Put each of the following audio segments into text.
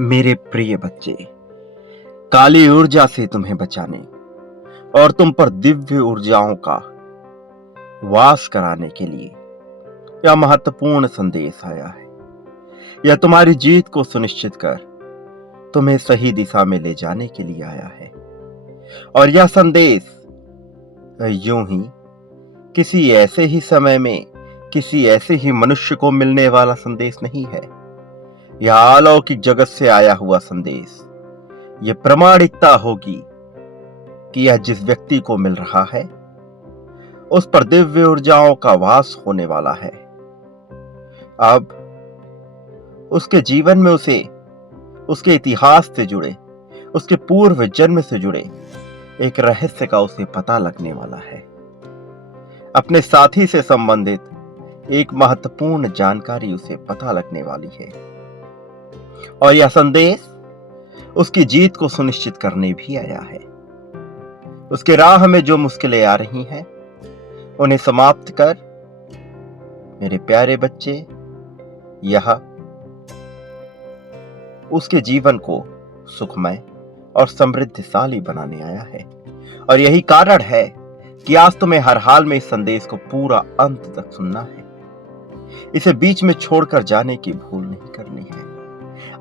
मेरे प्रिय बच्चे, काली ऊर्जा से तुम्हें बचाने और तुम पर दिव्य ऊर्जाओं का वास कराने के लिए यह महत्वपूर्ण संदेश आया है। यह तुम्हारी जीत को सुनिश्चित कर तुम्हें सही दिशा में ले जाने के लिए आया है। और यह संदेश यूं ही किसी ऐसे ही समय में किसी ऐसे ही मनुष्य को मिलने वाला संदेश नहीं है। यह अलौकिक जगत से आया हुआ संदेश, यह प्रमाणिकता होगी कि यह जिस व्यक्ति को मिल रहा है उस पर दिव्य ऊर्जाओं का वास होने वाला है। अब उसके जीवन में उसे उसके इतिहास से जुड़े, उसके पूर्व जन्म से जुड़े एक रहस्य का उसे पता लगने वाला है। अपने साथी से संबंधित एक महत्वपूर्ण जानकारी उसे पता लगने वाली है। और यह संदेश उसकी जीत को सुनिश्चित करने भी आया है। उसके राह में जो मुश्किलें आ रही हैं उन्हें समाप्त कर मेरे प्यारे बच्चे, यह उसके जीवन को सुखमय और समृद्धशाली बनाने आया है। और यही कारण है कि आज तुम्हें हर हाल में इस संदेश को पूरा अंत तक सुनना है। इसे बीच में छोड़कर जाने की भूल नहीं करनी है,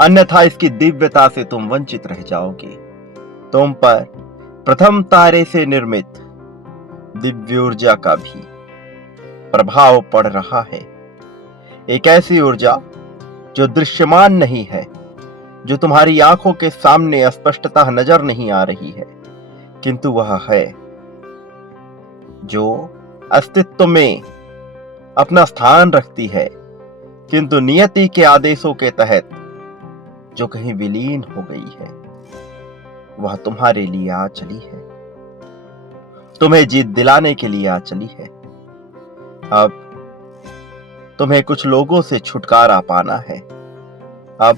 अन्यथा इसकी दिव्यता से तुम वंचित रह जाओगे। तुम पर प्रथम तारे से निर्मित दिव्य ऊर्जा का भी प्रभाव पड़ रहा है। एक ऐसी ऊर्जा जो दृश्यमान नहीं है, जो तुम्हारी आंखों के सामने स्पष्टतः नजर नहीं आ रही है, किंतु वह है जो अस्तित्व में अपना स्थान रखती है, किंतु नियति के आदेशों के तहत जो कहीं विलीन हो गई है। वह तुम्हारे लिए आ चली है, तुम्हें जीत दिलाने के लिए आ चली है। अब तुम्हें कुछ लोगों से छुटकारा पाना है। अब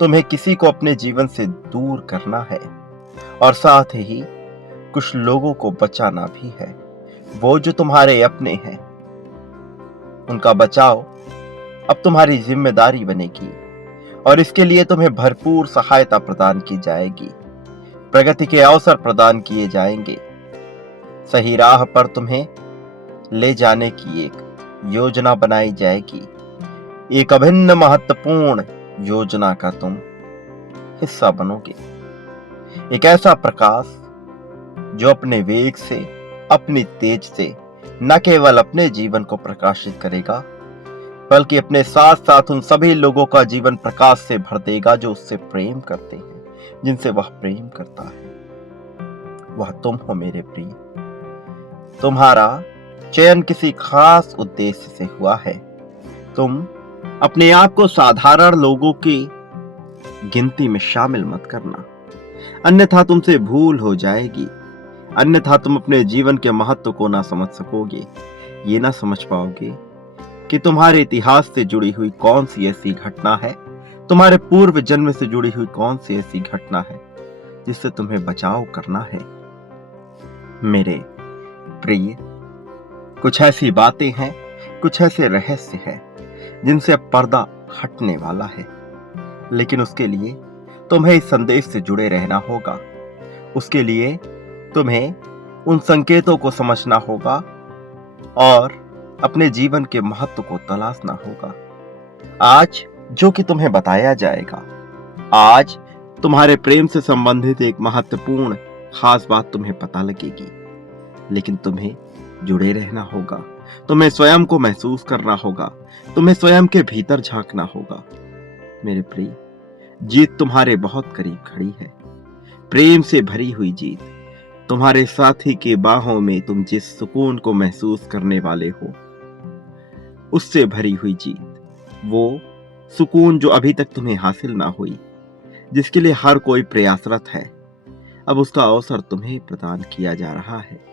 तुम्हें किसी को अपने जीवन से दूर करना है और साथ ही कुछ लोगों को बचाना भी है। वो जो तुम्हारे अपने हैं, उनका बचाव अब तुम्हारी जिम्मेदारी बनेगी और इसके लिए तुम्हें भरपूर सहायता प्रदान की जाएगी। प्रगति के अवसर प्रदान किए जाएंगे। सही राह पर तुम्हें ले जाने की एक योजना बनाई जाएगी। एक अभिन्न महत्वपूर्ण योजना का तुम हिस्सा बनोगे। एक ऐसा प्रकाश जो अपने वेग से, अपनी तेज से न केवल अपने जीवन को प्रकाशित करेगा, बल्कि अपने साथ साथ उन सभी लोगों का जीवन प्रकाश से भर देगा जो उससे प्रेम करते हैं, जिनसे वह प्रेम करता है। वह तुम हो मेरे प्रिय। तुम्हारा चयन किसी खास उद्देश्य से हुआ है। तुम अपने आप को साधारण लोगों की गिनती में शामिल मत करना, अन्यथा तुमसे भूल हो जाएगी। अन्यथा तुम अपने जीवन के महत्व को ना समझ सकोगे। ये ना समझ पाओगे कि तुम्हारे इतिहास से जुड़ी हुई कौन सी ऐसी घटना है, तुम्हारे पूर्व जन्म से जुड़ी हुई कौन सी ऐसी घटना है जिससे तुम्हें बचाव करना है। मेरे प्रिय, कुछ ऐसी बातें हैं, कुछ ऐसे रहस्य हैं जिनसे अब पर्दा हटने वाला है। लेकिन उसके लिए तुम्हें इस संदेश से जुड़े रहना होगा। उसके लिए तुम्हें उन संकेतों को समझना होगा और अपने जीवन के महत्व को तलाशना होगा। आज जो कि तुम्हें बताया जाएगा, आज तुम्हारे प्रेम से संबंधित एक महत्वपूर्ण खास बात तुम्हें पता लगेगी। लेकिन तुम्हें जुड़े रहना होगा, तुम्हें स्वयं को महसूस करना होगा, तुम्हें स्वयं के भीतर झांकना होगा। मेरे प्रिय, जीत तुम्हारे बहुत करीब खड़ी है। प्रेम से भरी हुई जीत। तुम्हारे साथी के बाहों में तुम जिस सुकून को महसूस करने वाले हो, उससे भरी हुई जीत। वो सुकून जो अभी तक तुम्हें हासिल ना हुई, जिसके लिए हर कोई प्रयासरत है, अब उसका अवसर तुम्हें प्रदान किया जा रहा है।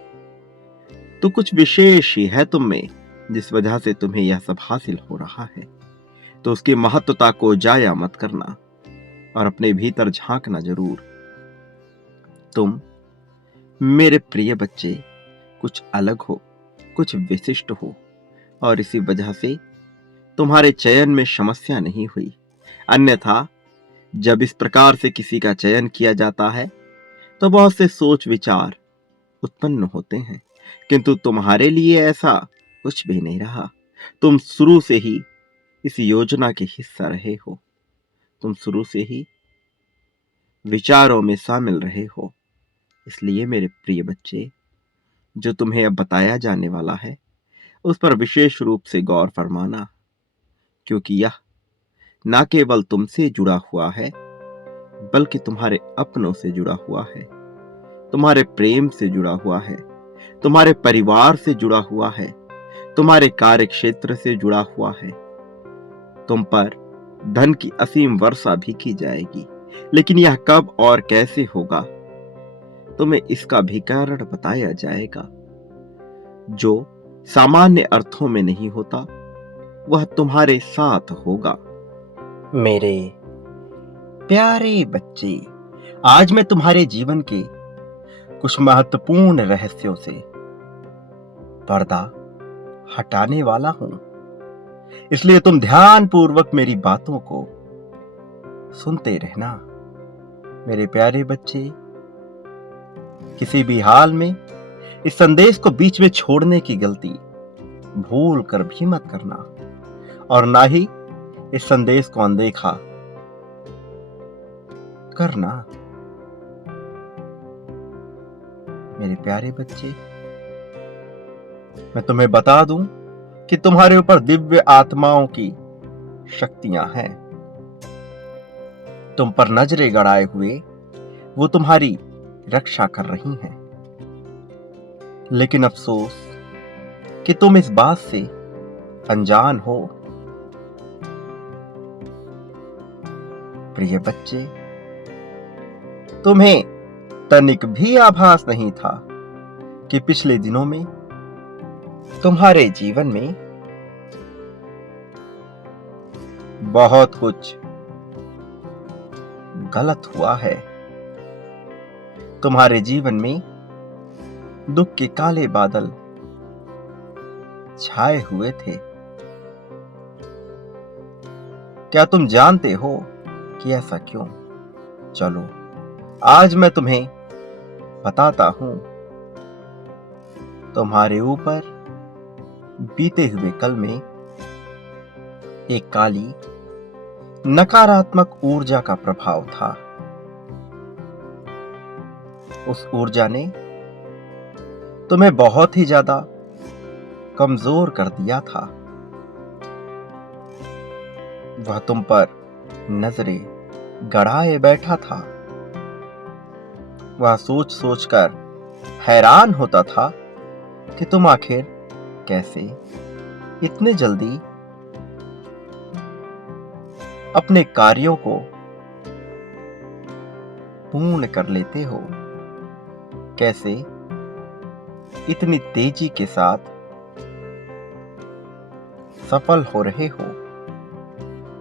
तो कुछ विशेष ही है तुम में, जिस वजह से तुम्हें यह सब हासिल हो रहा है। तो उसकी महत्वता को जाया मत करना और अपने भीतर झांकना जरूर। तुम मेरे प्रिय बच्चे कुछ अलग हो, कुछ विशिष्ट हो, और इसी वजह से तुम्हारे चयन में समस्या नहीं हुई। अन्यथा जब इस प्रकार से किसी का चयन किया जाता है तो बहुत से सोच विचार उत्पन्न होते हैं, किंतु तुम्हारे लिए ऐसा कुछ भी नहीं रहा। तुम शुरू से ही इस योजना के हिस्सा रहे हो। तुम शुरू से ही विचारों में शामिल रहे हो। इसलिए मेरे प्रिय बच्चे, जो तुम्हें अब बताया जाने वाला है उस पर विशेष रूप से गौर फरमाना, क्योंकि यह ना केवल तुमसे जुड़ा हुआ है बल्कि तुम्हारे अपनों से जुड़ा हुआ है, तुम्हारे प्रेम से जुड़ा हुआ है, तुम्हारे परिवार से जुड़ा हुआ है, तुम्हारे कार्य क्षेत्र से जुड़ा हुआ है। तुम पर धन की असीम वर्षा भी की जाएगी, लेकिन यह कब और कैसे होगा तुम्हें इसका भी कारण बताया जाएगा। जो सामान्य अर्थों में नहीं होता वह तुम्हारे साथ होगा। मेरे प्यारे बच्चे, आज मैं तुम्हारे जीवन के कुछ महत्वपूर्ण रहस्यों से पर्दा हटाने वाला हूं, इसलिए तुम ध्यान पूर्वक मेरी बातों को सुनते रहना। मेरे प्यारे बच्चे, किसी भी हाल में इस संदेश को बीच में छोड़ने की गलती भूल कर भी मत करना, और ना ही इस संदेश को अनदेखा करना। मेरे प्यारे बच्चे, मैं तुम्हें बता दूं कि तुम्हारे ऊपर दिव्य आत्माओं की शक्तियां हैं। तुम पर नजरें गड़ाए हुए वो तुम्हारी रक्षा कर रही हैं। लेकिन अफसोस कि तुम इस बात से अनजान हो। प्रिय बच्चे, तुम्हें तनिक भी आभास नहीं था कि पिछले दिनों में तुम्हारे जीवन में बहुत कुछ गलत हुआ है। तुम्हारे जीवन में दुख के काले बादल छाए हुए थे। क्या तुम जानते हो कि ऐसा क्यों? चलो, आज मैं तुम्हें बताता हूं। तुम्हारे ऊपर बीते हुए कल में एक काली नकारात्मक ऊर्जा का प्रभाव था। उस ऊर्जा ने तुम्हें बहुत ही ज्यादा कमजोर कर दिया था। वह तुम पर नजरें गड़ाए बैठा था। वह सोच सोचकर हैरान होता था कि तुम आखिर कैसे इतने जल्दी अपने कार्यों को पूर्ण कर लेते हो, कैसे इतनी तेजी के साथ सफल हो रहे हो।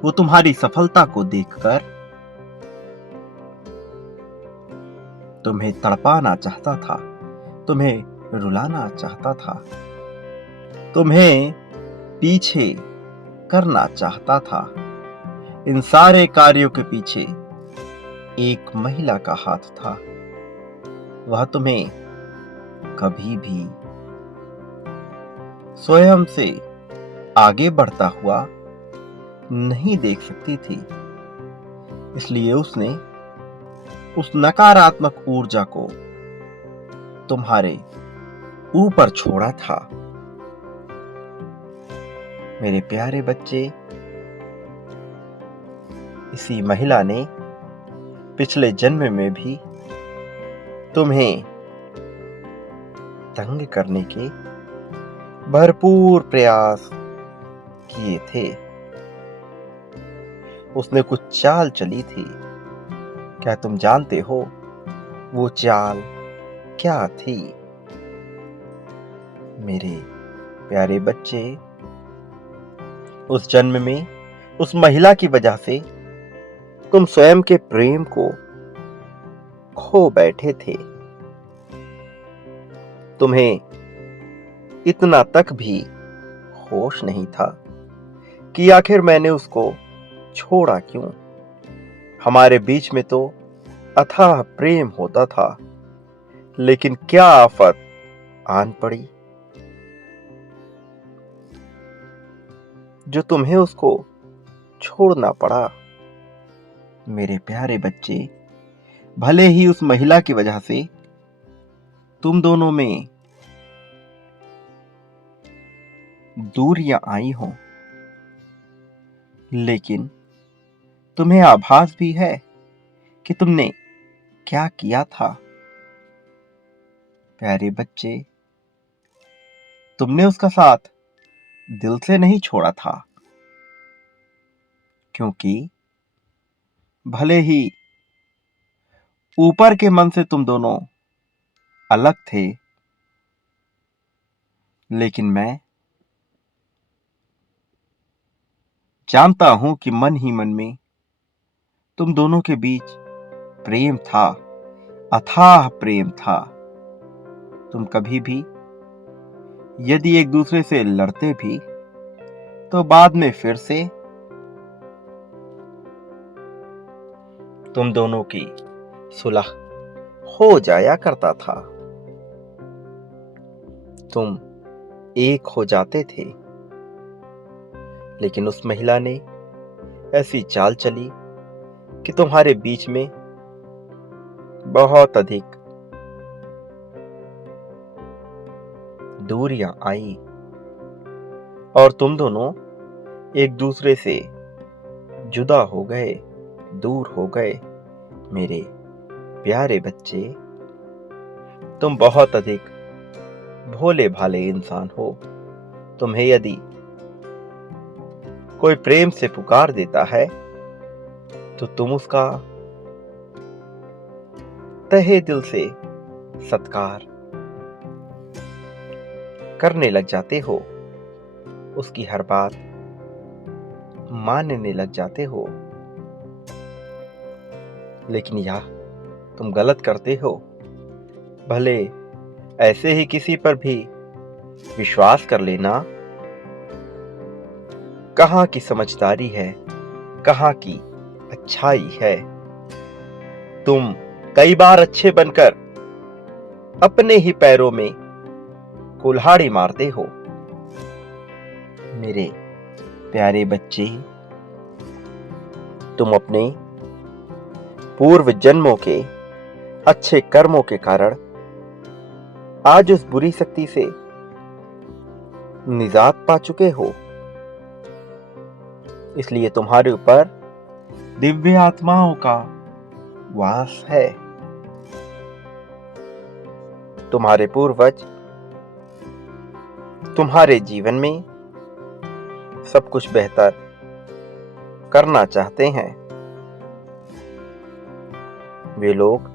वो तुम्हारी सफलता को देखकर तुम्हें तड़पाना चाहता था, तुम्हें रुलाना चाहता था, तुम्हें पीछे करना चाहता था। इन सारे कार्यों के पीछे एक महिला का हाथ था। वह तुम्हें कभी भी स्वयं से आगे बढ़ता हुआ नहीं देख सकती थी। इसलिए उसने उस नकारात्मक ऊर्जा को तुम्हारे ऊपर छोड़ा था। मेरे प्यारे बच्चे, इसी महिला ने पिछले जन्म में भी तुम्हें तंग करने के भरपूर प्रयास किए थे। उसने कुछ चाल चली थी। क्या तुम जानते हो वो चाल क्या थी? मेरे प्यारे बच्चे, उस जन्म में उस महिला की वजह से तुम स्वयं के प्रेम को खो बैठे थे। तुम्हें इतना तक भी होश नहीं था कि आखिर मैंने उसको छोड़ा क्यों। हमारे बीच में तो अथाह प्रेम होता था, लेकिन क्या आफत आन पड़ी जो तुम्हें उसको छोड़ना पड़ा। मेरे प्यारे बच्चे, भले ही उस महिला की वजह से तुम दोनों में दूरियां आई हों, लेकिन तुम्हें आभास भी है कि तुमने क्या किया था। प्यारे बच्चे, तुमने उसका साथ दिल से नहीं छोड़ा था, क्योंकि भले ही ऊपर के मन से तुम दोनों अलग थे, लेकिन मैं जानता हूं कि मन ही मन में तुम दोनों के बीच प्रेम था, अथाह प्रेम था। तुम कभी भी यदि एक दूसरे से लड़ते भी तो बाद में फिर से तुम दोनों की सुलह हो जाया करता था। तुम एक हो जाते थे, लेकिन उस महिला ने ऐसी चाल चली कि तुम्हारे बीच में बहुत अधिक दूरियां आई और तुम दोनों एक दूसरे से जुदा हो गए, दूर हो गए। मेरे प्यारे बच्चे, तुम बहुत अधिक भोले भाले इंसान हो। तुम्हें यदि कोई प्रेम से पुकार देता है तो तुम उसका तहे दिल से सत्कार करने लग जाते हो, उसकी हर बात मानने लग जाते हो। लेकिन यह तुम गलत करते हो। भले ऐसे ही किसी पर भी विश्वास कर लेना। कहां की समझदारी है, कहां की अच्छाई है। तुम कई बार अच्छे बनकर अपने ही पैरों में कुल्हाड़ी मारते हो। मेरे प्यारे बच्चे, तुम अपने पूर्व जन्मों के अच्छे कर्मों के कारण आज उस बुरी शक्ति से निजात पा चुके हो। इसलिए तुम्हारे ऊपर दिव्य आत्माओं का वास है। तुम्हारे पूर्वज तुम्हारे जीवन में सब कुछ बेहतर करना चाहते हैं। वे लोग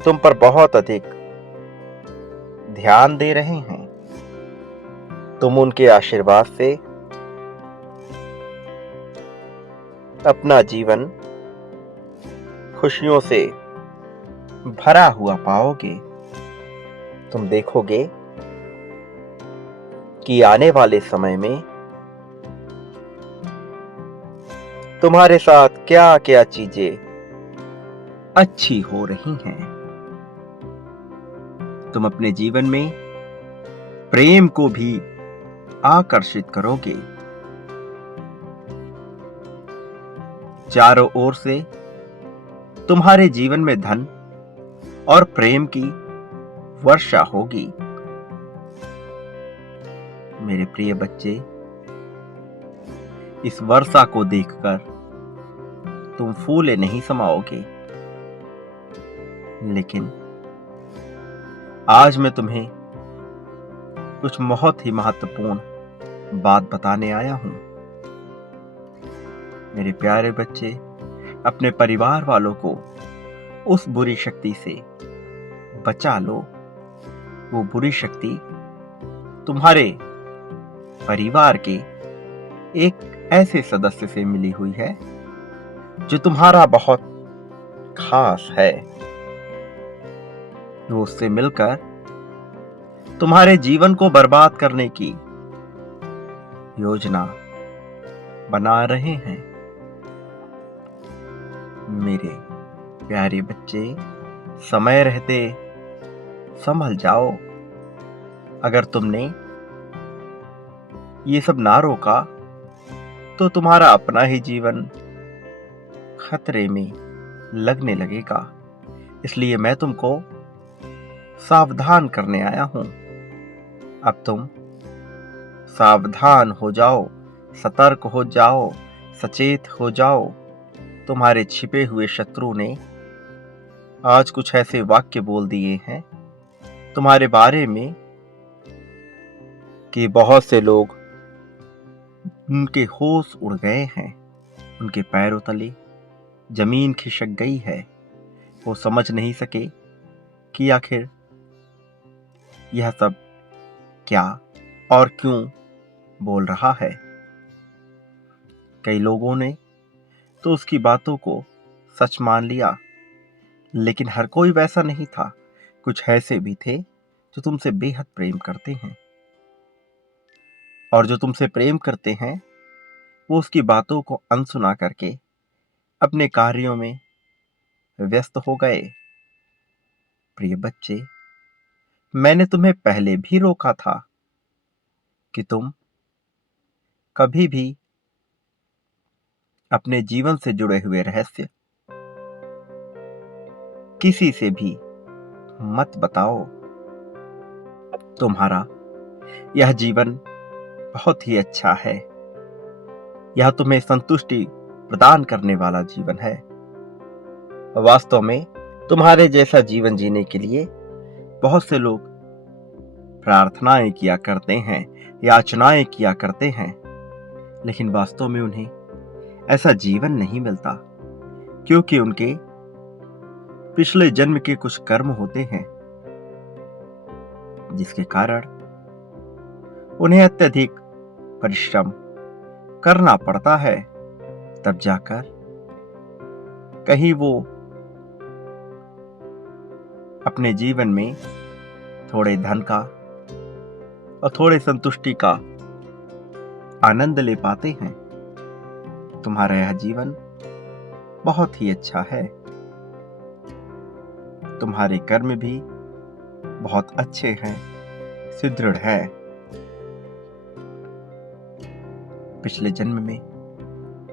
तुम पर बहुत अधिक ध्यान दे रहे हैं। तुम उनके आशीर्वाद से अपना जीवन खुशियों से भरा हुआ पाओगे। तुम देखोगे कि आने वाले समय में तुम्हारे साथ क्या क्या चीजें अच्छी हो रही हैं। तुम अपने जीवन में प्रेम को भी आकर्षित करोगे। चारों ओर से तुम्हारे जीवन में धन और प्रेम की वर्षा होगी। मेरे प्रिय बच्चे, इस वर्षा को देखकर तुम फूले नहीं समाओगे, लेकिन आज मैं तुम्हें कुछ बहुत ही महत्वपूर्ण बात बताने आया हूं। मेरे प्यारे बच्चे, अपने परिवार वालों को उस बुरी शक्ति से बचा लो। वो बुरी शक्ति तुम्हारे परिवार के एक ऐसे सदस्य से मिली हुई है जो तुम्हारा बहुत खास है। वो उससे मिलकर तुम्हारे जीवन को बर्बाद करने की योजना बना रहे हैं। मेरे प्यारे बच्चे, समय रहते संभल जाओ। अगर तुमने ये सब ना रोका तो तुम्हारा अपना ही जीवन खतरे में लगने लगेगा। इसलिए मैं तुमको सावधान करने आया हूं। अब तुम सावधान हो जाओ, सतर्क हो जाओ, सचेत हो जाओ। तुम्हारे छिपे हुए शत्रु ने आज कुछ ऐसे वाक्य बोल दिए हैं तुम्हारे बारे में कि बहुत से लोग, उनके होश उड़ गए हैं, उनके पैरों तले जमीन खिसक गई है। वो समझ नहीं सके कि आखिर यह सब क्या और क्यों बोल रहा है। कई लोगों ने तो उसकी बातों को सच मान लिया, लेकिन हर कोई वैसा नहीं था। कुछ ऐसे भी थे जो तुमसे बेहद प्रेम करते हैं, और जो तुमसे प्रेम करते हैं वो उसकी बातों को अनसुना करके अपने कार्यों में व्यस्त हो गए। प्रिय बच्चे, मैंने तुम्हें पहले भी रोका था कि तुम कभी भी अपने जीवन से जुड़े हुए रहस्य किसी से भी मत बताओ। तुम्हारा यह जीवन बहुत ही अच्छा है। यह तुम्हें संतुष्टि प्रदान करने वाला जीवन है। वास्तव में तुम्हारे जैसा जीवन जीने के लिए बहुत से लोग प्रार्थनाएं किया करते हैं, याचनाएं किया करते हैं, लेकिन वास्तव में उन्हें ऐसा जीवन नहीं मिलता, क्योंकि उनके पिछले जन्म के कुछ कर्म होते हैं जिसके कारण उन्हें अत्यधिक परिश्रम करना पड़ता है। तब जाकर कहीं वो अपने जीवन में थोड़े धन का और थोड़े संतुष्टि का आनंद ले पाते हैं। तुम्हारा यह जीवन बहुत ही अच्छा है। तुम्हारे कर्म भी बहुत अच्छे हैं, सुदृढ़ है। पिछले जन्म में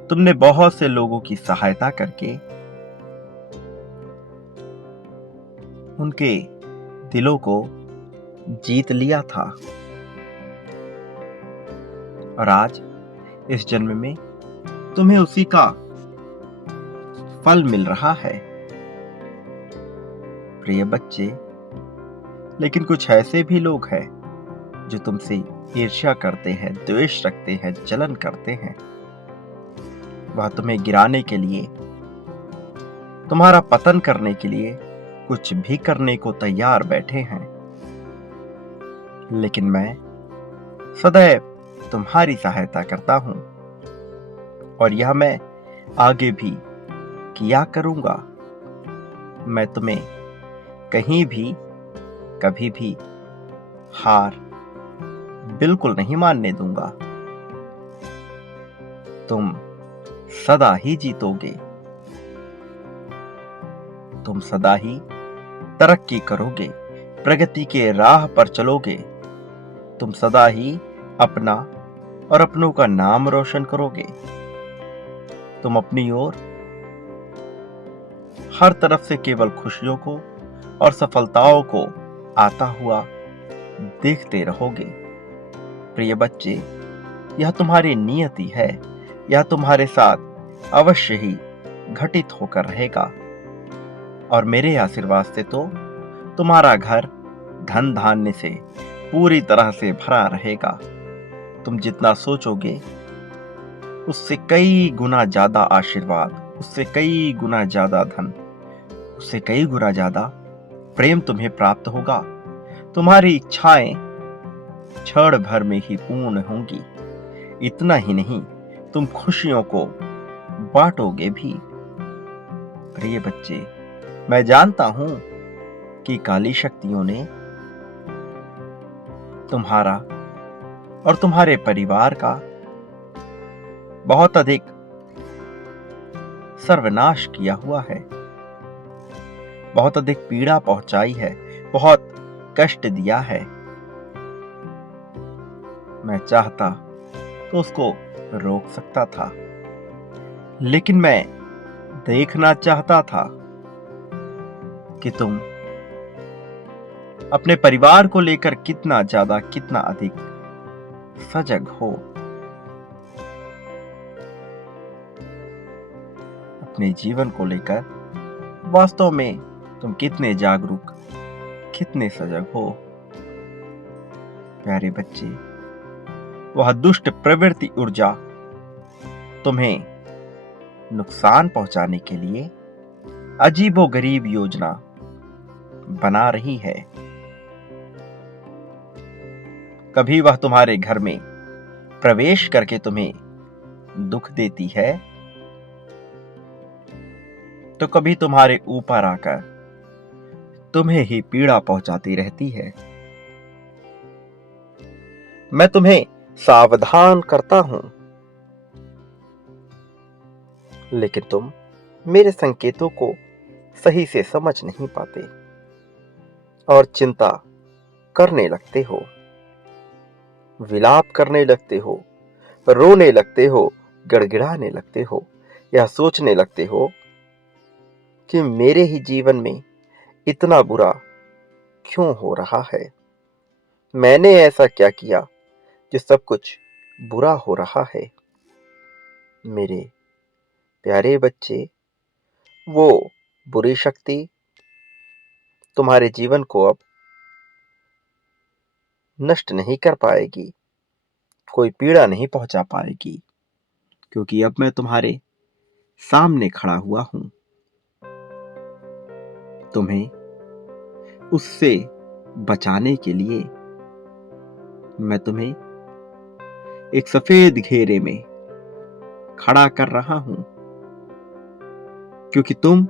तुमने बहुत से लोगों की सहायता करके उनके दिलों को जीत लिया था, और आज इस जन्म में तुम्हें उसी का फल मिल रहा है। प्रिय बच्चे, लेकिन कुछ ऐसे भी लोग हैं जो तुमसे ईर्ष्या करते हैं, द्वेष रखते हैं, जलन करते हैं। वह तुम्हें गिराने के लिए, तुम्हारा पतन करने के लिए कुछ भी करने को तैयार बैठे हैं। लेकिन मैं सदैव तुम्हारी सहायता करता हूं, और यह मैं आगे भी किया करूंगा। मैं तुम्हें कहीं भी कभी भी हार बिल्कुल नहीं मानने दूंगा। तुम सदा ही जीतोगे, तुम सदा ही तरक्की करोगे, प्रगति के राह पर चलोगे। तुम सदा ही अपना और अपनों का नाम रोशन करोगे। तुम अपनी ओर हर तरफ से केवल खुशियों को और सफलताओं को आता हुआ देखते रहोगे। प्रिय बच्चे, यह तुम्हारी नियति है। यह तुम्हारे साथ अवश्य ही घटित होकर रहेगा, और मेरे आशीर्वाद से तो तुम्हारा घर धन धान्य से पूरी तरह से भरा रहेगा। तुम जितना सोचोगे उससे कई गुना ज्यादा आशीर्वाद, उससे कई गुना ज्यादा धन, उससे कई गुना ज्यादा प्रेम तुम्हें प्राप्त होगा। तुम्हारी इच्छाएं क्षण भर में ही पूर्ण होंगी। इतना ही नहीं, तुम खुशियों को बांटोगे भी। प्रिय बच्चे, मैं जानता हूं कि काली शक्तियों ने तुम्हारा और तुम्हारे परिवार का बहुत अधिक सर्वनाश किया हुआ है, बहुत अधिक पीड़ा पहुंचाई है, बहुत कष्ट दिया है। मैं चाहता तो उसको रोक सकता था, लेकिन मैं देखना चाहता था कि तुम अपने परिवार को लेकर कितना ज्यादा, कितना अधिक सजग हो, अपने जीवन को लेकर वास्तव में तुम कितने जागरूक, कितने सजग हो। प्यारे बच्चे, वह दुष्ट प्रवृत्ति ऊर्जा तुम्हें नुकसान पहुंचाने के लिए अजीबोगरीब योजना बना रही है। कभी वह तुम्हारे घर में प्रवेश करके तुम्हें दुख देती है, तो कभी तुम्हारे ऊपर आकर तुम्हें ही पीड़ा पहुंचाती रहती है। मैं तुम्हें सावधान करता हूं, लेकिन तुम मेरे संकेतों को सही से समझ नहीं पाते और चिंता करने लगते हो, विलाप करने लगते हो, रोने लगते हो, गिड़गिड़ाने लगते हो, या सोचने लगते हो कि मेरे ही जीवन में इतना बुरा क्यों हो रहा है, मैंने ऐसा क्या किया जो सब कुछ बुरा हो रहा है। मेरे प्यारे बच्चे, वो बुरी शक्ति तुम्हारे जीवन को अब नष्ट नहीं कर पाएगी, कोई पीड़ा नहीं पहुंचा पाएगी, क्योंकि अब मैं तुम्हारे सामने खड़ा हुआ हूं। तुम्हें उससे बचाने के लिए मैं तुम्हें एक सफेद घेरे में खड़ा कर रहा हूं, क्योंकि तुम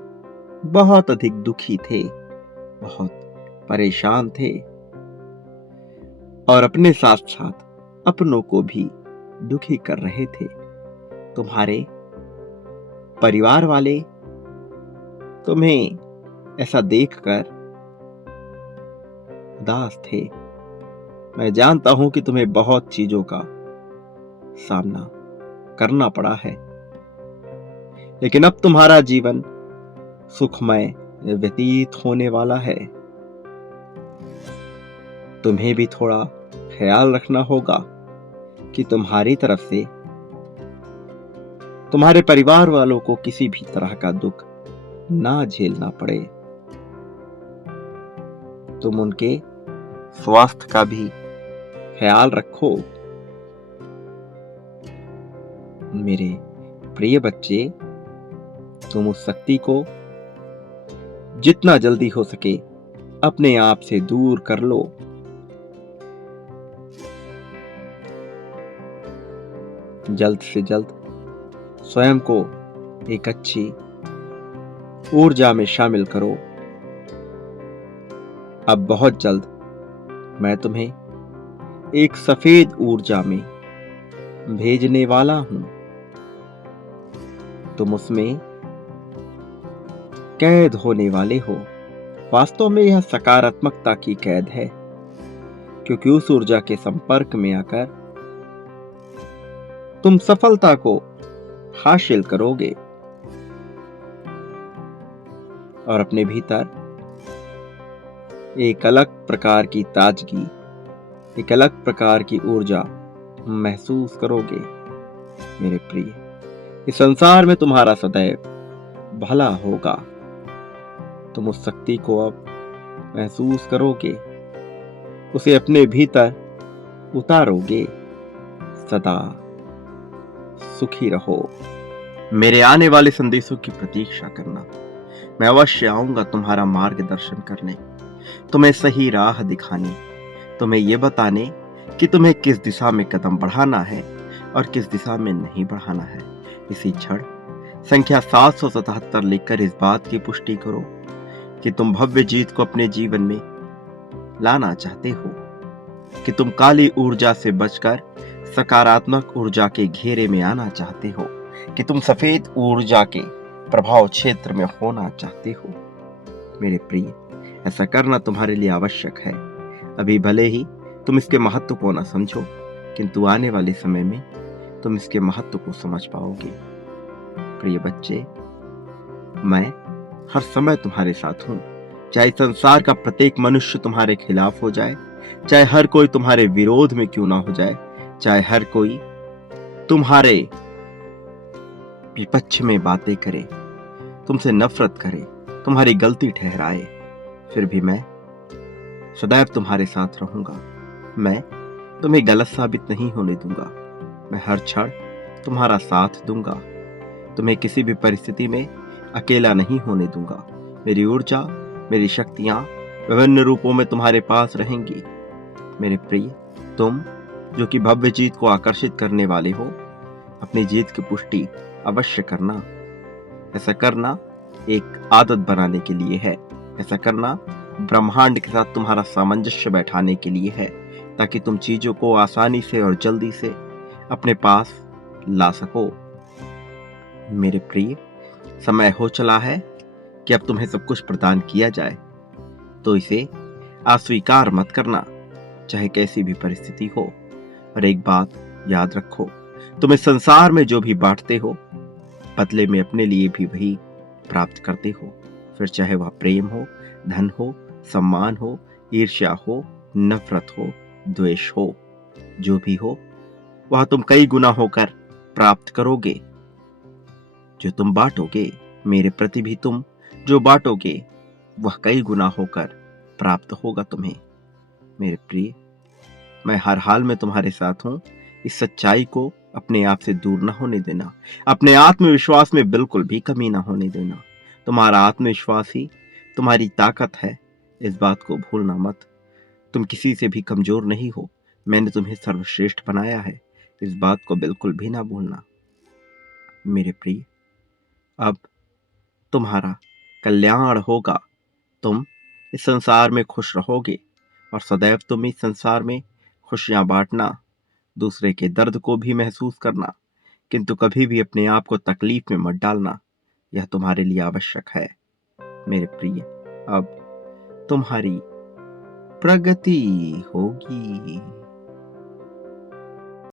बहुत अधिक दुखी थे, बहुत परेशान थे और अपने साथ साथ अपनों को भी दुखी कर रहे थे। तुम्हारे परिवार वाले तुम्हें ऐसा देखकर उदास थे। मैं जानता हूं कि तुम्हें बहुत चीजों का सामना करना पड़ा है, लेकिन अब तुम्हारा जीवन सुखमय व्यतीत होने वाला है। तुम्हें भी थोड़ा ख्याल रखना होगा कि तुम्हारी तरफ से तुम्हारे परिवार वालों को किसी भी तरह का दुख ना झेलना पड़े। तुम उनके स्वास्थ्य का भी ख्याल रखो। मेरे प्रिय बच्चे, तुम उस शक्ति को जितना जल्दी हो सके अपने आप से दूर कर लो। जल्द से जल्द स्वयं को एक अच्छी ऊर्जा में शामिल करो। अब बहुत जल्द मैं तुम्हें एक सफेद ऊर्जा में भेजने वाला हूं। तुम उसमें कैद होने वाले हो। वास्तव में यह सकारात्मकता की कैद है, क्योंकि उस ऊर्जा के संपर्क में आकर तुम सफलता को हासिल करोगे और अपने भीतर एक अलग प्रकार की ताजगी, एक अलग प्रकार की ऊर्जा महसूस करोगे। मेरे प्रिय, इस संसार में तुम्हारा सदैव भला होगा। तुम उस शक्ति को अब महसूस करोगे, उसे अपने भीतर उतारोगे। सदा सुखी रहो। मेरे आने वाले संदेशों की प्रतीक्षा करना। मैं अवश्य आऊंगा तुम्हारा मार्गदर्शन करने, तुम्हें सही राह दिखाने, तुम्हें यह बताने कि तुम्हें किस दिशा में कदम बढ़ाना है और किस दिशा में नहीं बढ़ाना है। इसी क्षण संख्या 777 लिखकर इस बात की पुष्टि करो कि तुम भव्य जीत को अपने जीवन में लाना चाहते हो, कि तुम काली ऊर्जा से बचकर सकारात्मक ऊर्जा के घेरे में आना चाहते हो, कि तुम सफेद ऊर्जा के प्रभाव क्षेत्र में होना चाहते हो। मेरे प्रिय, ऐसा करना तुम्हारे लिए आवश्यक है। अभी भले ही तुम इसके महत्व को न समझो, किंतु आने वाले समय में तुम इसके महत्व को समझ पाओगे। प्रिय बच्चे, मैं हर समय तुम्हारे साथ हूं। चाहे संसार का प्रत्येक मनुष्य तुम्हारे खिलाफ हो जाए, चाहे हर कोई तुम्हारे विरोध में क्यों ना हो जाए, चाहे हर कोई तुम्हारे विपक्ष में बातें करे, तुमसे नफरत करे, तुम्हारी गलती ठहराए, फिर भी मैं सदैव तुम्हारे साथ रहूंगा। मैं तुम्हें गलत साबित नहीं होने दूंगा। मैं हर क्षण तुम्हारा साथ दूंगा। तुम्हें किसी भी परिस्थिति में अकेला नहीं होने दूंगा। मेरी ऊर्जा, मेरी शक्तियां विभिन्न रूपों में तुम्हारे पास रहेंगी। मेरे प्रिय, तुम जो कि भव्य जीत को आकर्षित करने वाले हो, अपनी जीत की पुष्टि अवश्य करना। ऐसा करना एक आदत बनाने के लिए है। ऐसा करना ब्रह्मांड के साथ तुम्हारा सामंजस्य बैठाने के लिए है, ताकि तुम चीजों को आसानी से और जल्दी से अपने पास ला सको। मेरे प्रिय, समय हो चला है कि अब तुम्हें सब कुछ प्रदान किया जाए, तो इसे अस्वीकार मत करना, चाहे कैसी भी परिस्थिति हो। और एक बात याद रखो, तुम इस संसार में जो भी बांटते हो, बदले में अपने लिए भी वही प्राप्त करते हो। फिर चाहे वह प्रेम हो, धन हो, सम्मान हो, ईर्ष्या हो, नफरत हो, द्वेष हो, जो भी हो, वह तुम कई गुना होकर प्राप्त करोगे। जो तुम बांटोगे, मेरे प्रति भी तुम जो बांटोगे, वह कई गुना होकर प्राप्त होगा तुम्हें। मेरे प्रिय, मैं हर हाल में तुम्हारे साथ हूं। इस सच्चाई को अपने आप से दूर न होने देना। अपने आत्मविश्वास में बिल्कुल भी कमी न होने देना। तुम्हारा आत्मविश्वास ही तुम्हारी ताकत है, इस बात को भूलना मत। तुम किसी से भी कमजोर नहीं हो। मैंने तुम्हें सर्वश्रेष्ठ बनाया है, इस बात को बिल्कुल भी ना भूलना। मेरे प्रिय, अब तुम्हारा कल्याण होगा। तुम इस संसार में खुश रहोगे और सदैव तुम इस संसार में खुशियां बांटना, दूसरे के दर्द को भी महसूस करना, किंतु कभी भी अपने आप को तकलीफ में मत डालना। यह तुम्हारे लिए आवश्यक है। मेरे प्रिय, अब तुम्हारी प्रगति होगी।